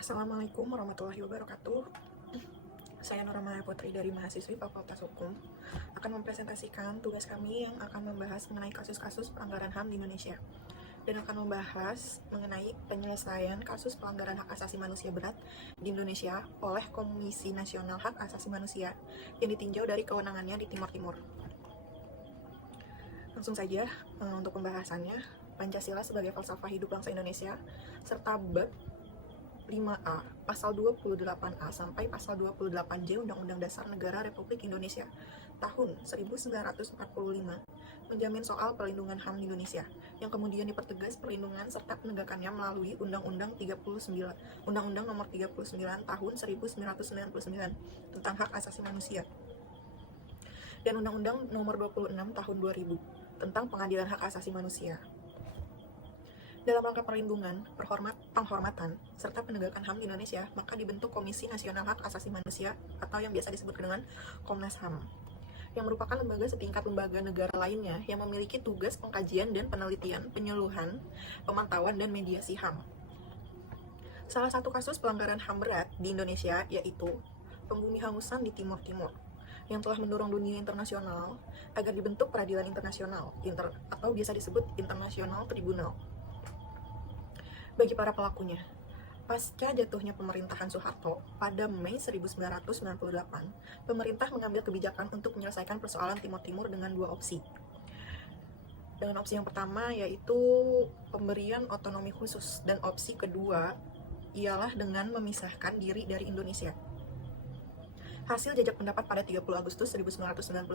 Assalamualaikum warahmatullahi wabarakatuh. Saya Nora Maya Putri dari mahasiswi Fakultas Hukum akan mempresentasikan tugas kami yang akan membahas mengenai kasus-kasus pelanggaran HAM di Indonesia dan akan membahas mengenai penyelesaian kasus pelanggaran hak asasi manusia berat di Indonesia oleh Komisi Nasional Hak Asasi Manusia yang ditinjau dari kewenangannya di Timur Timur. Langsung saja untuk pembahasannya, Pancasila sebagai falsafah hidup bangsa Indonesia serta bab 5A, pasal 28A sampai pasal 28J Undang-Undang Dasar Negara Republik Indonesia tahun 1945 menjamin soal perlindungan HAM di Indonesia, yang kemudian dipertegas perlindungan serta penegakannya melalui Undang-Undang Nomor 39 tahun 1999 tentang hak asasi manusia dan Undang-Undang Nomor 26 tahun 2000 tentang pengadilan hak asasi manusia. Dalam rangka perlindungan, penghormatan, serta penegakan HAM di Indonesia, maka dibentuk Komisi Nasional Hak Asasi Manusia atau yang biasa disebut dengan Komnas HAM, yang merupakan lembaga setingkat lembaga negara lainnya yang memiliki tugas pengkajian dan penelitian, penyuluhan, pemantauan, dan mediasi HAM. Salah satu kasus pelanggaran HAM berat di Indonesia yaitu pembumi hangusan di Timur Timur, yang telah mendorong dunia internasional agar dibentuk peradilan internasional atau biasa disebut International Tribunal bagi para pelakunya. Pasca jatuhnya pemerintahan Soeharto pada Mei 1998, pemerintah mengambil kebijakan untuk menyelesaikan persoalan Timur Timur dengan dua opsi. Dengan opsi yang pertama yaitu pemberian otonomi khusus, dan opsi kedua ialah dengan memisahkan diri dari Indonesia. Hasil jajak pendapat pada 30 Agustus 1999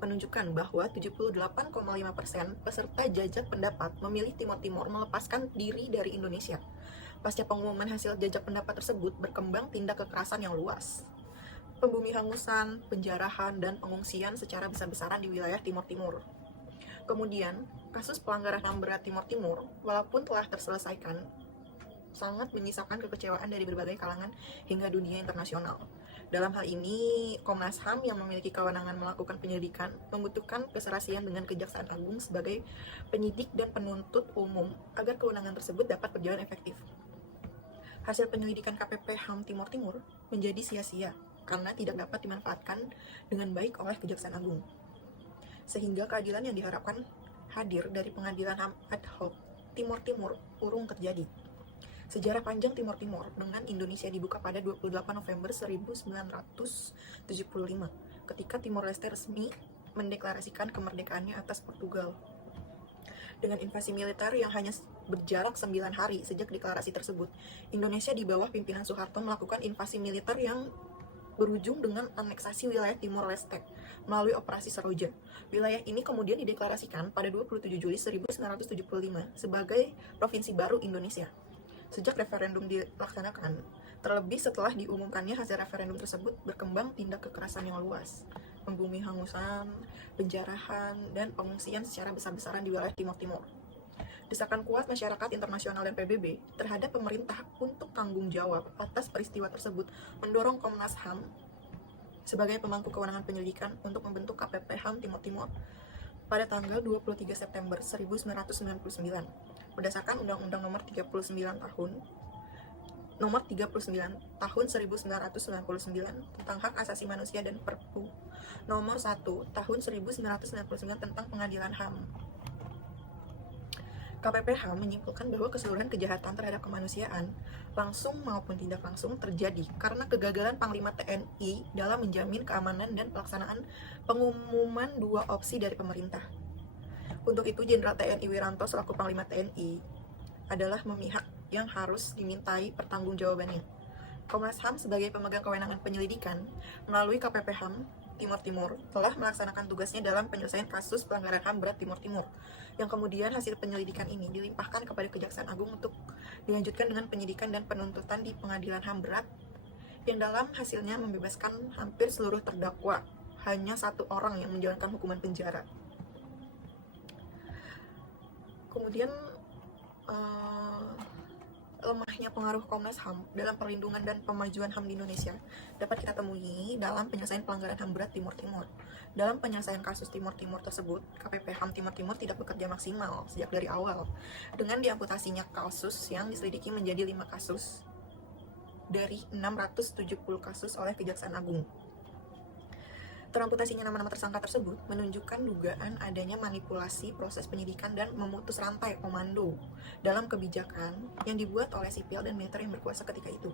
menunjukkan bahwa 78,5% peserta jajak pendapat memilih Timur Timur melepaskan diri dari Indonesia. Pasca pengumuman hasil jajak pendapat tersebut, berkembang tindak kekerasan yang luas. Pembumi hangusan, penjarahan, dan pengungsian secara besar-besaran di wilayah Timur Timur. Kemudian, kasus pelanggaran HAM berat Timur Timur, walaupun telah terselesaikan, sangat menyisakan kekecewaan dari berbagai kalangan hingga dunia internasional. Dalam hal ini, Komnas HAM yang memiliki kewenangan melakukan penyelidikan membutuhkan keserasian dengan Kejaksaan Agung sebagai penyidik dan penuntut umum agar kewenangan tersebut dapat berjalan efektif. Hasil penyelidikan KPP HAM Timur Timur menjadi sia-sia karena tidak dapat dimanfaatkan dengan baik oleh Kejaksaan Agung, sehingga keadilan yang diharapkan hadir dari pengadilan HAM ad hoc Timur Timur urung terjadi. Sejarah panjang Timur Timur dengan Indonesia dibuka pada 28 November 1975 ketika Timor Leste resmi mendeklarasikan kemerdekaannya atas Portugal. Dengan invasi militer yang hanya berjarak 9 hari sejak deklarasi tersebut, Indonesia di bawah pimpinan Soeharto melakukan invasi militer yang berujung dengan aneksasi wilayah Timor Leste melalui Operasi Seroja. Wilayah ini kemudian dideklarasikan pada 27 Juli 1975 sebagai Provinsi Baru Indonesia. Sejak referendum dilaksanakan, terlebih setelah diumumkannya hasil referendum tersebut, berkembang tindak kekerasan yang luas, pembumi hangusan, penjarahan, dan pengungsian secara besar-besaran di wilayah Timur Timur. Desakan kuat masyarakat internasional dan PBB terhadap pemerintah untuk tanggung jawab atas peristiwa tersebut mendorong Komnas HAM sebagai pemangku kewenangan penyelidikan untuk membentuk KPP HAM Timur Timur pada tanggal 23 September 1999 berdasarkan Undang-Undang Nomor 39 Tahun 1999 tentang Hak Asasi Manusia dan Perpu Nomor 1 Tahun 1999 tentang Pengadilan HAM. KPP HAM menyimpulkan bahwa keseluruhan kejahatan terhadap kemanusiaan, langsung maupun tidak langsung, terjadi karena kegagalan Panglima TNI dalam menjamin keamanan dan pelaksanaan pengumuman dua opsi dari pemerintah. Untuk itu, Jenderal TNI Wiranto selaku Panglima TNI adalah memihak yang harus dimintai pertanggungjawabannya. Komnas HAM sebagai pemegang kewenangan penyelidikan melalui KPP HAM Timur Timur telah melaksanakan tugasnya dalam penyelesaian kasus pelanggaran HAM berat Timur Timur, yang kemudian hasil penyelidikan ini dilimpahkan kepada Kejaksaan Agung untuk dilanjutkan dengan penyidikan dan penuntutan di Pengadilan HAM berat, yang dalam hasilnya membebaskan hampir seluruh terdakwa, hanya satu orang yang menjalankan hukuman penjara. Kemudian lemahnya pengaruh Komnas HAM dalam perlindungan dan pemajuan HAM di Indonesia dapat kita temui dalam penyelesaian pelanggaran HAM berat Timur Timur. Dalam penyelesaian kasus Timur Timur tersebut, KPP HAM Timur Timur tidak bekerja maksimal sejak dari awal, dengan diamputasinya kasus yang diselidiki menjadi 5 kasus dari 670 kasus oleh Kejaksaan Agung. Teramputasinya nama-nama tersangka tersebut menunjukkan dugaan adanya manipulasi proses penyidikan dan memutus rantai komando dalam kebijakan yang dibuat oleh sipil dan militer yang berkuasa ketika itu.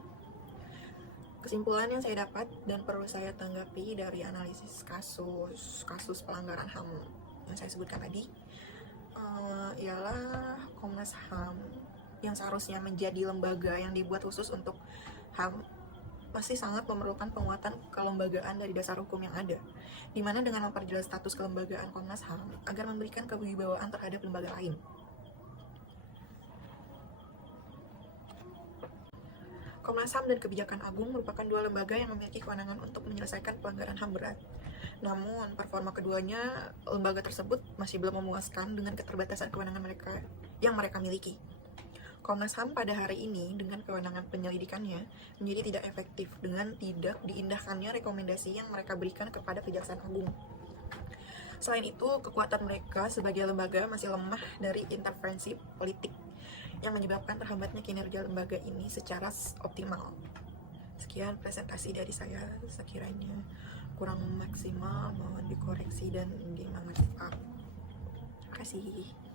Kesimpulan yang saya dapat dan perlu saya tanggapi dari analisis kasus pelanggaran HAM yang saya sebutkan tadi ialah Komnas HAM yang seharusnya menjadi lembaga yang dibuat khusus untuk HAM masih sangat memerlukan penguatan kelembagaan dari dasar hukum yang ada, di mana dengan memperjelas status kelembagaan Komnas HAM agar memberikan kewibawaan terhadap lembaga lain. Komnas HAM dan Kejaksaan Agung merupakan dua lembaga yang memiliki kewenangan untuk menyelesaikan pelanggaran HAM berat. Namun, performa keduanya, lembaga tersebut masih belum memuaskan dengan keterbatasan kewenangan yang mereka miliki. Komnas HAM pada hari ini dengan kewenangan penyelidikannya menjadi tidak efektif dengan tidak diindahkannya rekomendasi yang mereka berikan kepada Kejaksaan Agung. Selain itu, kekuatan mereka sebagai lembaga masih lemah dari intervensi politik yang menyebabkan terhambatnya kinerja lembaga ini secara optimal. Sekian presentasi dari saya, sekiranya kurang maksimal mohon dikoreksi dan dimaafkan. Terima kasih.